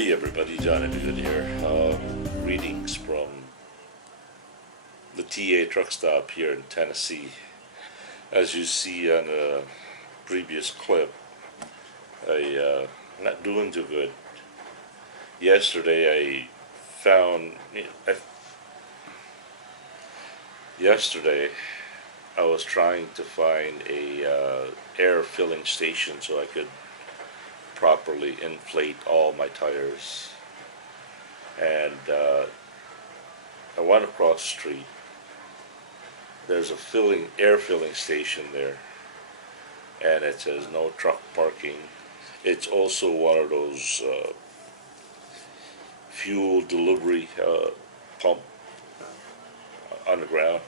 Hey everybody, John David here. Greetings from the TA truck stop here in Tennessee. As you see on the previous clip, not doing too good. Yesterday yesterday I was trying to find a air filling station so I could properly inflate all my tires. And I went across the street. There's a air filling station there, and it says no truck parking. It's also one of those fuel delivery pump underground.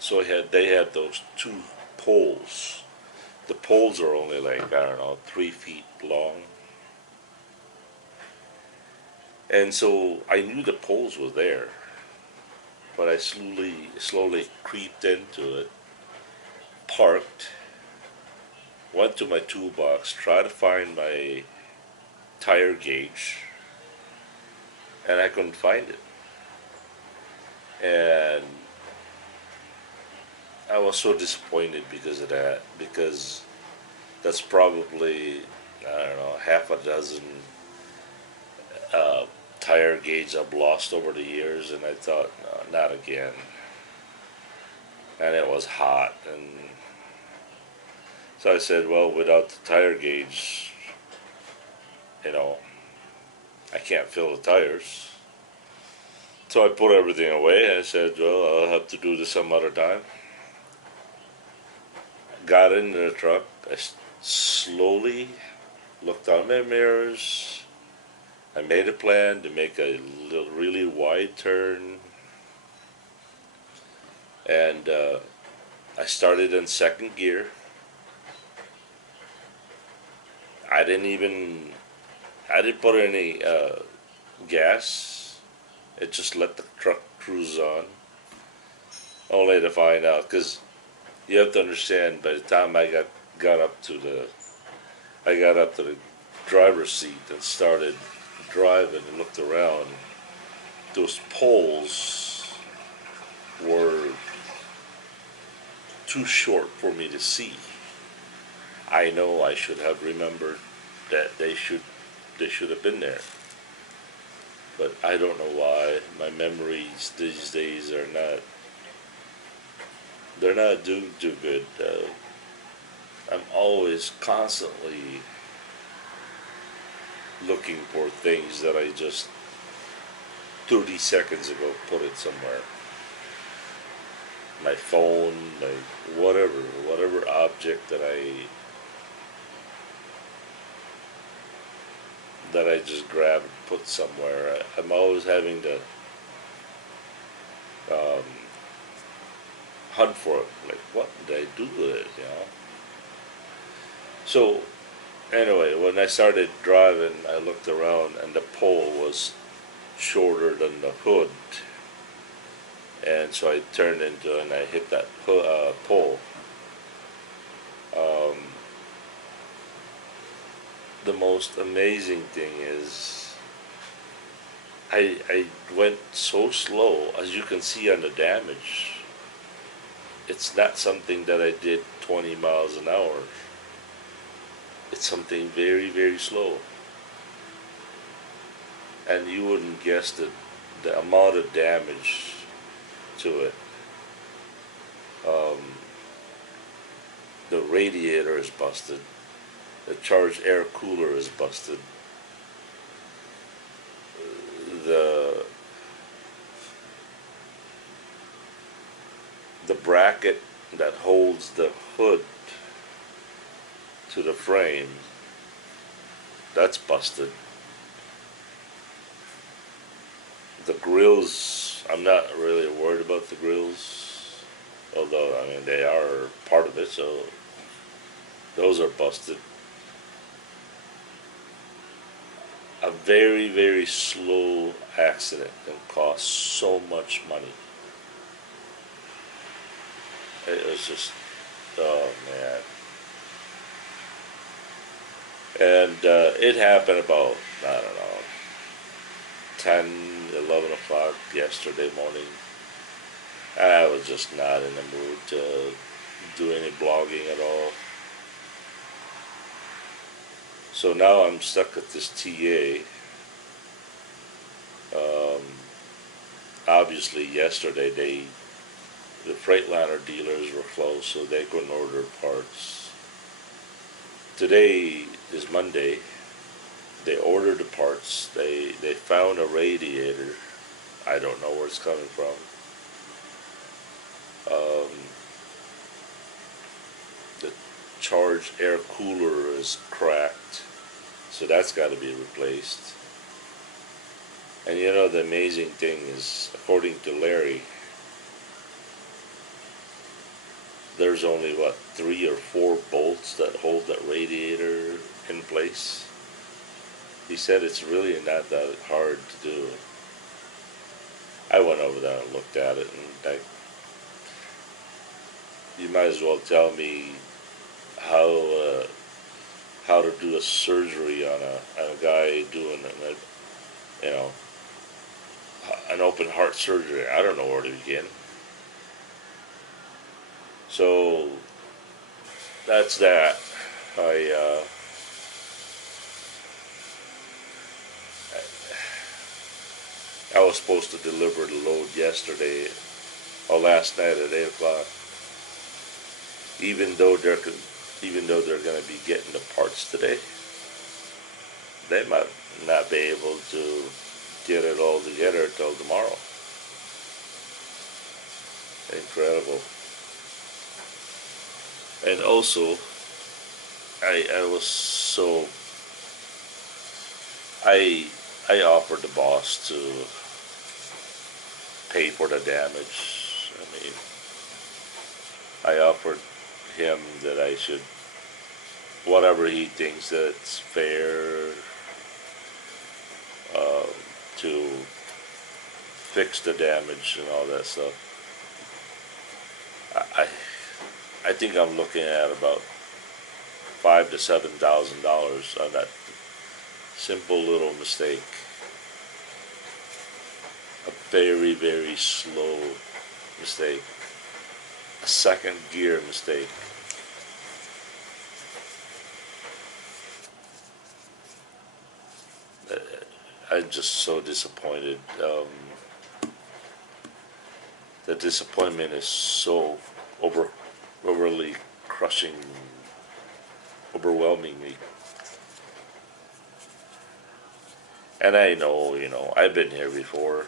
So they had those two poles. The poles are only like, I don't know, 3 feet long. And so I knew the poles were there, but I slowly creeped into it, parked, went to my toolbox, tried to find my tire gauge, and I couldn't find it. And I was so disappointed because of that, because that's probably, I don't know, half a dozen tire gauges I've lost over the years, and I thought, no, not again. And it was hot, and so I said, well, without the tire gauge, I can't fill the tires. So I put everything away, and I said, well, I'll have to do this some other time. Got into the truck. I slowly looked on my mirrors. I made a plan to make a really wide turn, and I started in second gear. I didn't put any gas. It just let the truck cruise on, only to find out, because you have to understand, by the time I got up to the driver's seat and started driving and looked around, those poles were too short for me to see. I know I should have remembered that they should have been there, but I don't know why. My memories these days are not doing too good. I'm always constantly looking for things that I just 30 seconds ago put it somewhere. My phone, whatever object that I just grab and put somewhere. I'm always having to hunt for it. Like, what did I do with it, So anyway, when I started driving, I looked around, and the pole was shorter than the hood. And so I turned into it, and I hit that pole. The most amazing thing is I went so slow, as you can see on the damage. It's not something that I did 20 miles an hour. It's something very, very slow. And you wouldn't guess the amount of damage to it. The radiator is busted. The charged air cooler is busted. The bracket that holds the hood to the frame, that's busted. The grills, I'm not really worried about the grills, although I mean they are part of it, so those are busted. A very, very slow accident can cost so much money. It was just, oh man. And it happened about, I don't know, 10, 11 o'clock yesterday morning. I was just not in the mood to do any blogging at all. So now I'm stuck at this TA. Obviously yesterday the Freightliner dealers were closed, so they couldn't order parts. Today is Monday. They ordered the parts. They found a radiator. I don't know where it's coming from. The charged air cooler is cracked, so that's got to be replaced. And you know, the amazing thing is, according to Larry, there's only, what, 3 or 4 bolts that hold that radiator in place. He said it's really not that hard to do. I went over there and looked at it, and you might as well tell me how to do a surgery on a guy doing an open heart surgery. I don't know where to begin. So that's that. I was supposed to deliver the load yesterday or last night at 8 o'clock. Even though they're going to be getting the parts today, they might not be able to get it all together till tomorrow. Incredible. And also, I offered the boss to pay for the damage. I mean, I offered him that I should, whatever he thinks that's fair, to fix the damage and all that stuff. I think I'm looking at about $5,000 to $7,000 on that simple little mistake. A very, very slow mistake. A second gear mistake. I'm just so disappointed. The disappointment is so overly crushing, overwhelming me. And I know, I've been here before.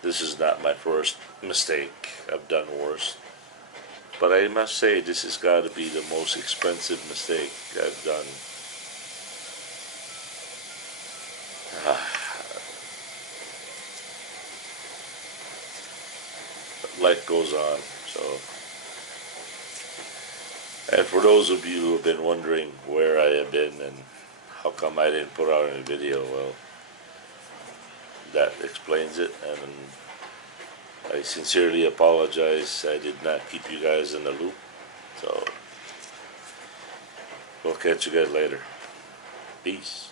This is not my first mistake. I've done worse. But I must say, this has got to be the most expensive mistake I've done. But life goes on, so. And for those of you who have been wondering where I have been and how come I didn't put out any video, well, that explains it, and I sincerely apologize. I did not keep you guys in the loop, so we'll catch you guys later. Peace.